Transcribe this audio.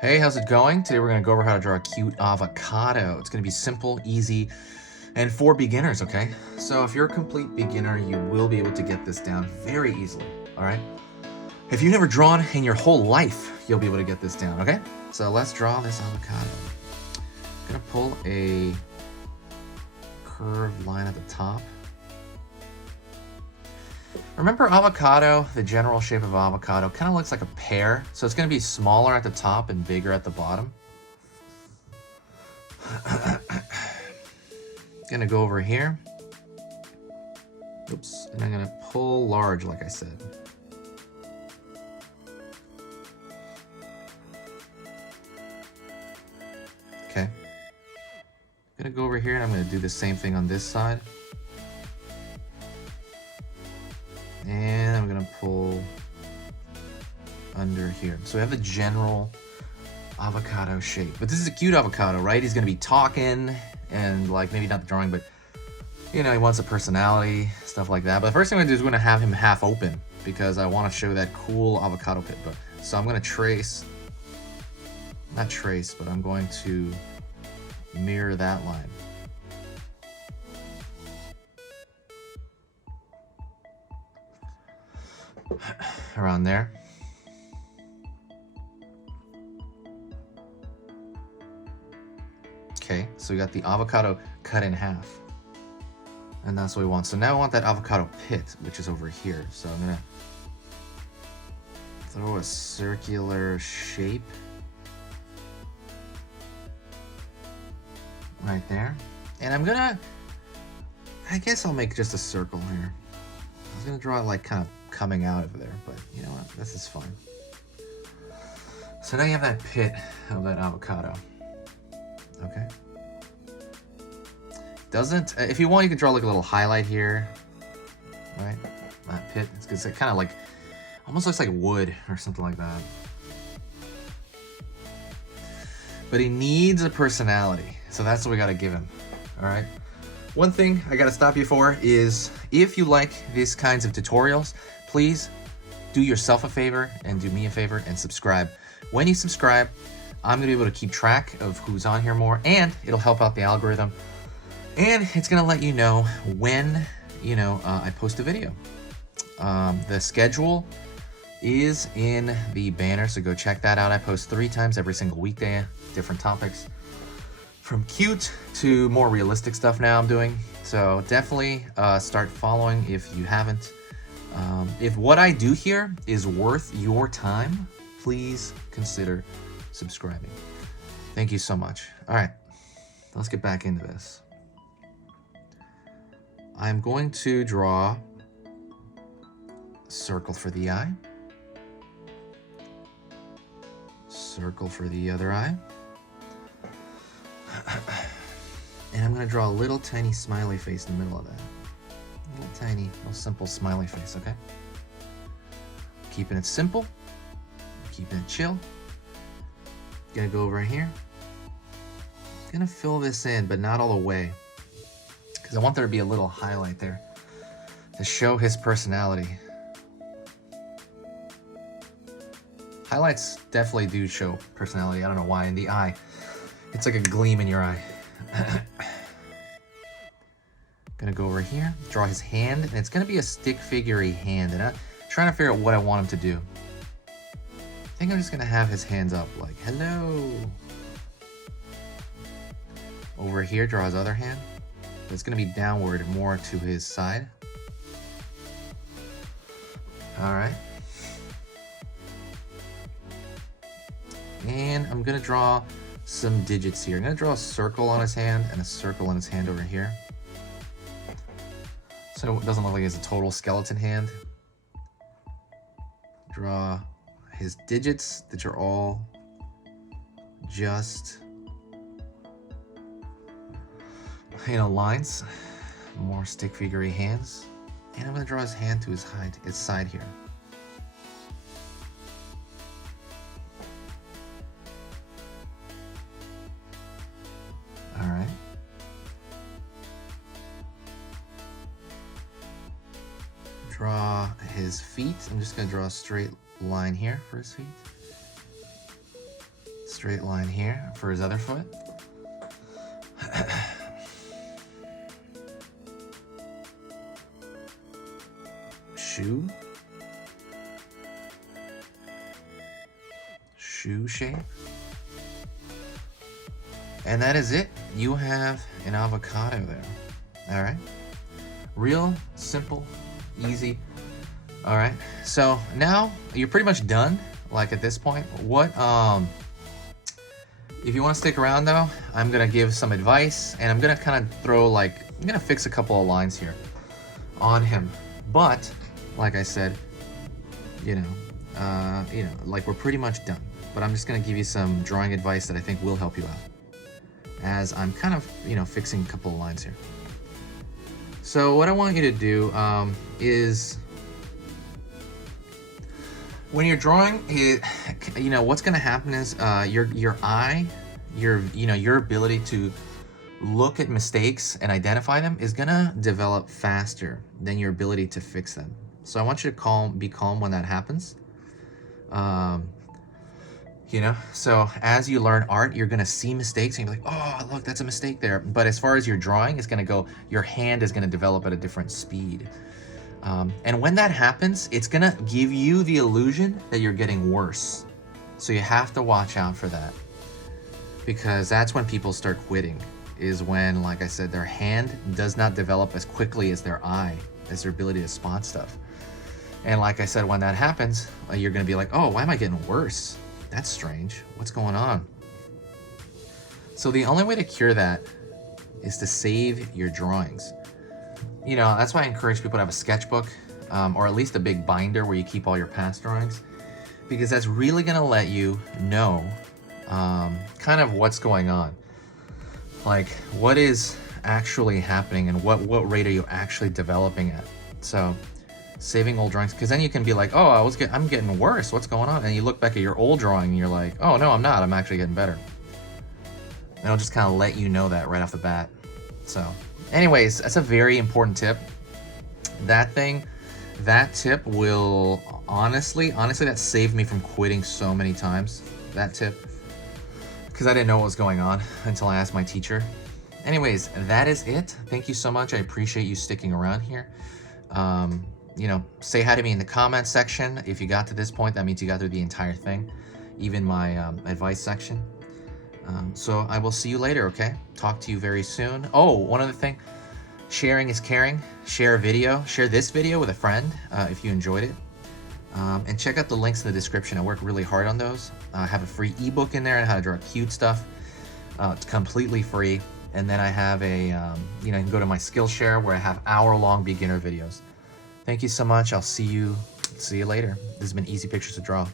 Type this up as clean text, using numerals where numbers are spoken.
Hey, how's it going? Today we're going to go over how to draw a cute avocado. It's going to be simple, easy, and for beginners, okay? So if you're a complete beginner, you will be able to get this down very easily, all right? If you've never drawn in your whole life, you'll be able to get this down, okay? So let's draw this avocado. I'm going to pull a curved line at the top. Remember avocado, the general shape of avocado kind of looks like a pear. So it's going to be smaller at the top and bigger at the bottom. Gonna go over here. Oops, and I'm gonna pull large like I said. Okay. Gonna go over here and I'm gonna do the same thing on this side. And I'm gonna pull under here. So we have the general avocado shape. But this is a cute avocado, right? He's gonna be talking and like maybe not the drawing, but you know, he wants a personality, stuff like that. But the first thing I'm gonna do is we're gonna have him half open because I wanna show that cool avocado pit. But so I'm gonna not trace, but I'm going to mirror that line. Around there. Okay, so we got the avocado cut in half. And that's what we want. So now I want that avocado pit, which is over here. So I'm gonna throw a circular shape right there. And I'm gonna, I guess I'll make just a circle here. I was gonna draw it like kind of coming out of there, but you know what, this is fine. So now you have that pit of that avocado. Okay. Doesn't, if you want, you can draw like a little highlight here, right? That pit, it's kind of like, almost looks like wood or something like that. But he needs a personality, so that's what we gotta give him, all right? One thing I gotta stop you for is, if you like these kinds of tutorials, please do yourself a favor and do me a favor and subscribe. When you subscribe, I'm gonna be able to keep track of who's on here more, and it'll help out the algorithm. And it's gonna let you know when, I post a video. The schedule is in the banner, so go check that out. I post 3 times every single weekday, different topics. From cute to more realistic stuff now I'm doing. So definitely start following if you haven't. If what I do here is worth your time, please consider subscribing. Thank you so much. All right, let's get back into this. I'm going to draw a circle for the eye, circle for the other eye, and I'm going to draw a little tiny smiley face in the middle of that. A little tiny, little simple smiley face, okay? Keeping it simple, keeping it chill. Gonna go over here. Gonna fill this in, but not all the way, because I want there to be a little highlight there to show his personality. Highlights definitely do show personality. I don't know why. In the eye, it's like a gleam in your eye. Gonna go over here, draw his hand, and it's gonna be a stick figure-y hand, and I'm trying to figure out what I want him to do. I think I'm just gonna have his hands up, like, hello. Over here, draw his other hand. It's gonna be downward, more to his side. All right. And I'm gonna draw some digits here. I'm gonna draw a circle on his hand and a circle on his hand over here. So it doesn't look like he has a total skeleton hand. Draw his digits, that are all just, lines, more stick figure-y hands. And I'm gonna draw his hand to his side here. All right. Draw his feet. I'm just gonna draw a straight line here for his feet. Straight line here for his other foot. Shoe. Shoe shape. And that is it. You have an avocado there. All right. Real simple, easy. All right. So now you're pretty much done. Like at this point, what, if you want to stick around though, I'm going to give some advice and I'm going to kind of throw like, I'm going to fix a couple of lines here on him. But like I said, like we're pretty much done, but I'm just going to give you some drawing advice that I think will help you out as I'm kind of, fixing a couple of lines here. So what I want you to do is when you're drawing, what's going to happen is your eye, your ability to look at mistakes and identify them is going to develop faster than your ability to fix them. So I want you to be calm when that happens. So as you learn art, you're going to see mistakes and you're like, oh, look, that's a mistake there. But as far as your drawing, it's going to go, your hand is going to develop at a different speed. And when that happens, it's going to give you the illusion that you're getting worse. So you have to watch out for that, because that's when people start quitting, is when, like I said, their hand does not develop as quickly as their eye, as their ability to spot stuff. And like I said, when that happens, you're going to be like, oh, why am I getting worse? That's strange. What's going on? So the only way to cure that is to save your drawings. That's why I encourage people to have a sketchbook, or at least a big binder where you keep all your past drawings, because that's really going to let you know kind of what's going on. Like what is actually happening and what rate are you actually developing at. So saving old drawings, because then you can be like, oh, I'm getting worse. What's going on? And you look back at your old drawing and you're like, oh, no, I'm not. I'm actually getting better. And it'll just kind of let you know that right off the bat. So anyways, that's a very important tip. That tip will honestly, that saved me from quitting so many times, that tip, because I didn't know what was going on until I asked my teacher. Anyways, that is it. Thank you so much. I appreciate you sticking around here. Say hi to me in the comments section. If you got to this point, that means you got through the entire thing, even my advice section. So I will see you later, okay? Talk to you very soon. Oh, one other thing. Sharing is caring. Share this video with a friend if you enjoyed it. And check out the links in the description. I work really hard on those. I have a free ebook in there on how to draw cute stuff. It's completely free. And then I have you can go to my Skillshare where I have hour-long beginner videos. Thank you so much. I'll see you later. This has been Easy Pictures to Draw.